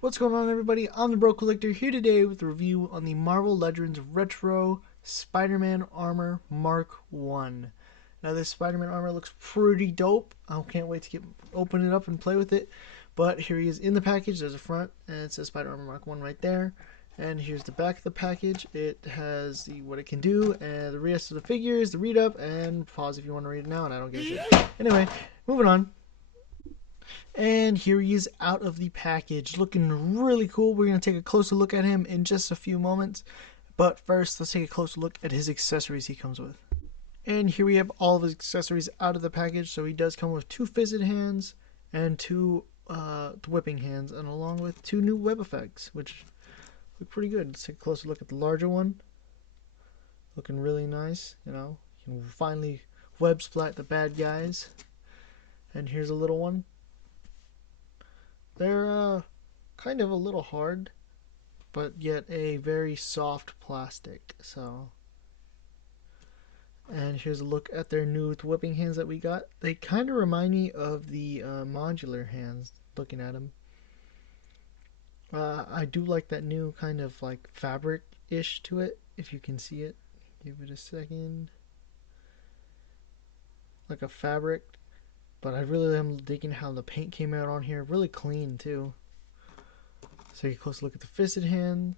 What's going on, everybody? I'm the Bro Collector here today with a review on the Marvel Legends Retro Spider-Man Armor Mark 1. Now this Spider-Man armor looks pretty dope. I can't wait to open it up and play with it. But here he is in the package. There's a front and it says Spider Armor Mark 1 right there. And here's the back of the package. It has what it can do and the rest of the figures, the read up, and pause if you want to read it now and I don't give a shit. Anyway, moving on. And here he is out of the package, looking really cool. We're going to take a closer look at him in just a few moments. But first, let's take a closer look at his accessories he comes with. And here we have all of his accessories out of the package. So he does come with 2 fizzed hands and 2 whipping hands, and along with 2 new web effects, which look pretty good. Let's take a closer look at the larger one. Looking really nice, you know. You can finally web splat the bad guys. And here's a little one. They're kind of a little hard, but yet a very soft plastic. And here's a look at their new whipping hands that we got. They kind of remind me of the modular hands, looking at them. I do like that new kind of like fabric-ish to it, if you can see it. Give it a second. Like a fabric. But I really am digging how the paint came out on here. Really clean, too. So take a close look at the fisted hand.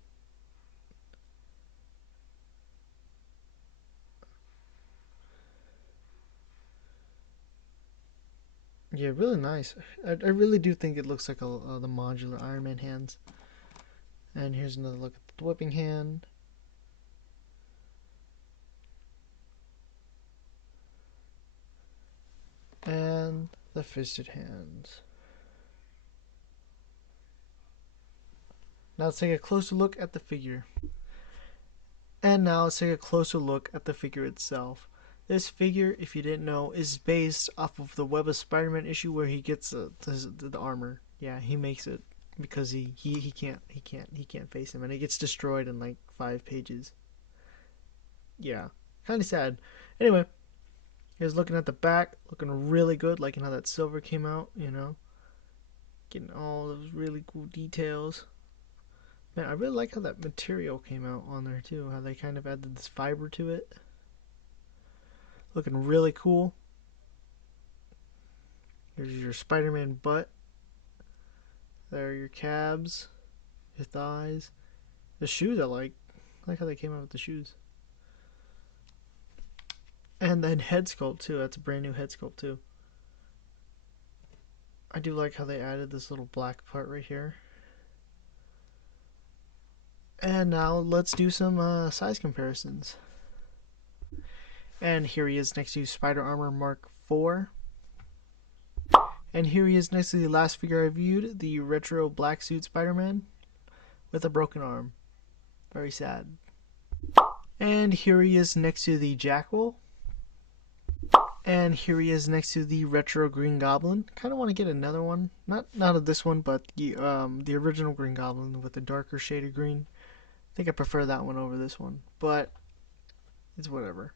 Yeah, really nice. I really do think it looks like the modular Iron Man hands. And here's another look at the whipping hand. And the fisted hands. Now let's take a closer look at the figure. And now let's take a closer look at the figure itself. This figure, if you didn't know, is based off of the Web of Spider-Man issue where he gets the armor. Yeah, he makes it because he can't face him, and it gets destroyed in like 5 pages. Yeah, kind of sad. Anyway, here's looking at the back, looking really good, liking how that silver came out. You know, getting all those really cool details. Man, I really like how that material came out on there too. How they kind of added this fiber to it. Looking really cool. Here's your Spider-Man butt. There are your calves, your thighs. The shoes I like how they came out with the shoes. And then head sculpt too. That's a brand new head sculpt too. I do like how they added this little black part right here. And now let's do some size comparisons. And here he is next to Spider Armor Mark 4. And here he is next to the last figure I reviewed, the retro black suit Spider-Man with a broken arm. Very sad. And here he is next to the Jackal. And here he is next to the retro Green Goblin. Kind of want to get another one, not of this one, but the original Green Goblin with the darker shade of green. I think I prefer that one over this one, but it's whatever.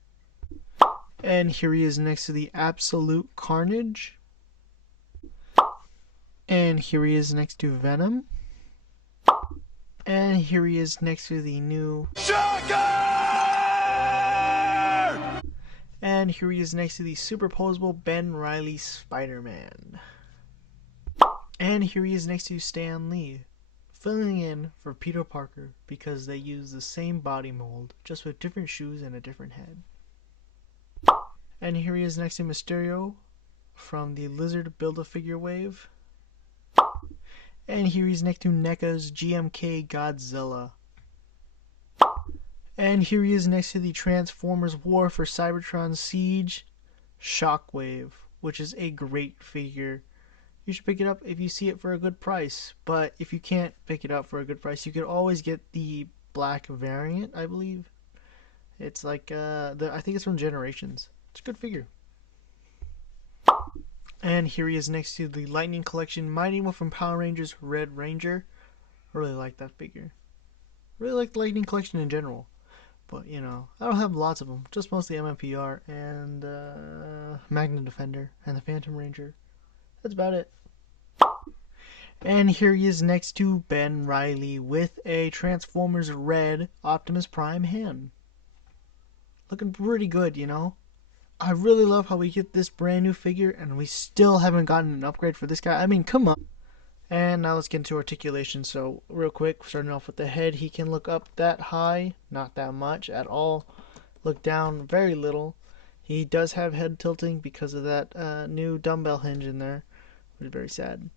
And here he is next to the Absolute Carnage. And here he is next to Venom. And here he is next to the new Shocker! And here he is next to the superposable Ben Reilly Spider-Man. And here he is next to Stan Lee, filling in for Peter Parker because they use the same body mold, just with different shoes and a different head. And here he is next to Mysterio from the Lizard Build-A-Figure wave. And here he's next to NECA's GMK Godzilla. And here he is next to the Transformers War for Cybertron Siege Shockwave, which is a great figure. You should pick it up if you see it for a good price. But if you can't pick it up for a good price, you could always get the black variant, I believe. It's like, I think it's from Generations. It's a good figure. And here he is next to the Lightning Collection Mighty Morphin Power Rangers Red Ranger. I really like that figure. Really like the Lightning Collection in general. But, you know, I don't have lots of them. Just mostly MMPR and Magna Defender and the Phantom Ranger. That's about it. And here he is next to Ben Reilly with a Transformers Red Optimus Prime hand. Looking pretty good, you know? I really love how we get this brand new figure and we still haven't gotten an upgrade for this guy. I mean, come on. And now let's get into articulation. So real quick, starting off with the head, he can look up that high, not that much at all. Look down very little. He does have head tilting because of that new dumbbell hinge in there, which is very sad.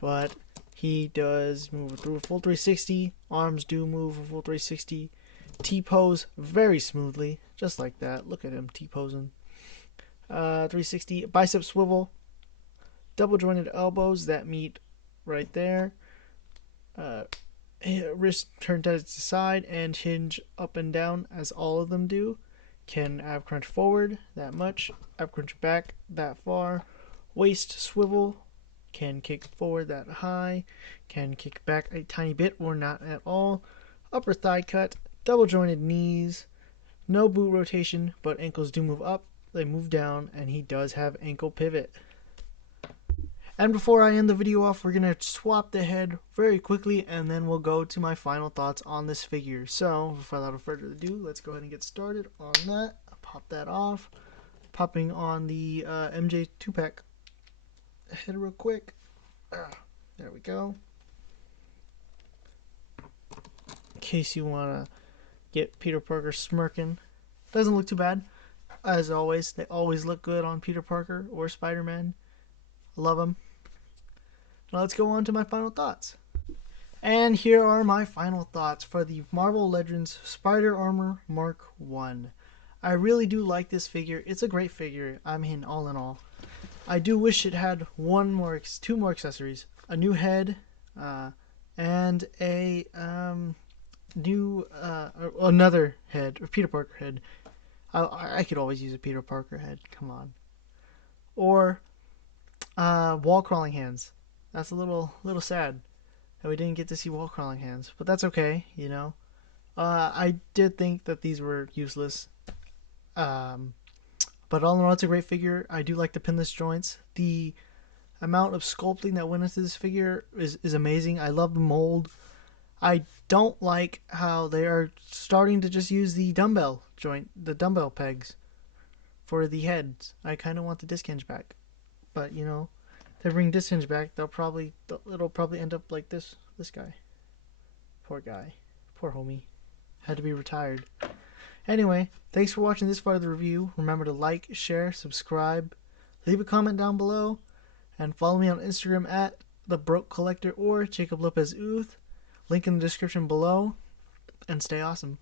But he does move through a full 360. Arms do move a full 360. T-pose very smoothly, just like that. Look at him T-posing. 360 bicep swivel. Double jointed elbows that meet right there. Wrist turned to the side and hinge up and down as all of them do. Can ab crunch forward that much. Ab crunch back that far. Waist swivel. Can kick forward that high. Can kick back a tiny bit or not at all. Upper thigh cut. Double jointed knees. No boot rotation, but ankles do move up. They move down, and he does have ankle pivot. And before I end the video off, we're going to swap the head very quickly, and then we'll go to my final thoughts on this figure. So, without further ado, let's go ahead and get started on that. Pop that off. Popping on the MJ 2-pack head real quick. There we go. In case you want to get Peter Parker smirking. Doesn't look too bad. As always, they always look good on Peter Parker or Spider-Man. Love them. Now let's go on to my final thoughts. And here are my final thoughts for the Marvel Legends Spider Armor Mark 1. I really do like this figure. It's a great figure. I mean, all in all. I do wish it had two more accessories. A new head, and a another head, or Peter Parker head. I could always use a Peter Parker head. Come on. Or wall crawling hands. That's a little sad that we didn't get to see wall crawling hands, but that's okay, you know. I did think that these were useless, but all in all, it's a great figure. I do like the pinless joints. The amount of sculpting that went into this figure is amazing. I love the mold. I don't like how they are starting to just use the dumbbell joint, the dumbbell pegs for the heads. I kind of want the disc hinge back, but you know, if they bring disc hinge back, it'll probably end up like this guy. Poor guy, poor homie, had to be retired. Anyway, thanks for watching this part of the review. Remember to like, share, subscribe, leave a comment down below, and follow me on Instagram at @TheBrokeCollector or Jacob Lopez Uth. Link in the description below, and stay awesome.